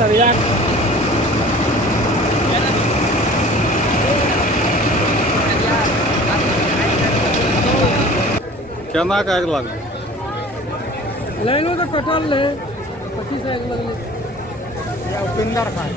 sir या क्या ना का लाग ले लो तो कटहल ले 25 लगले उपिंदर खान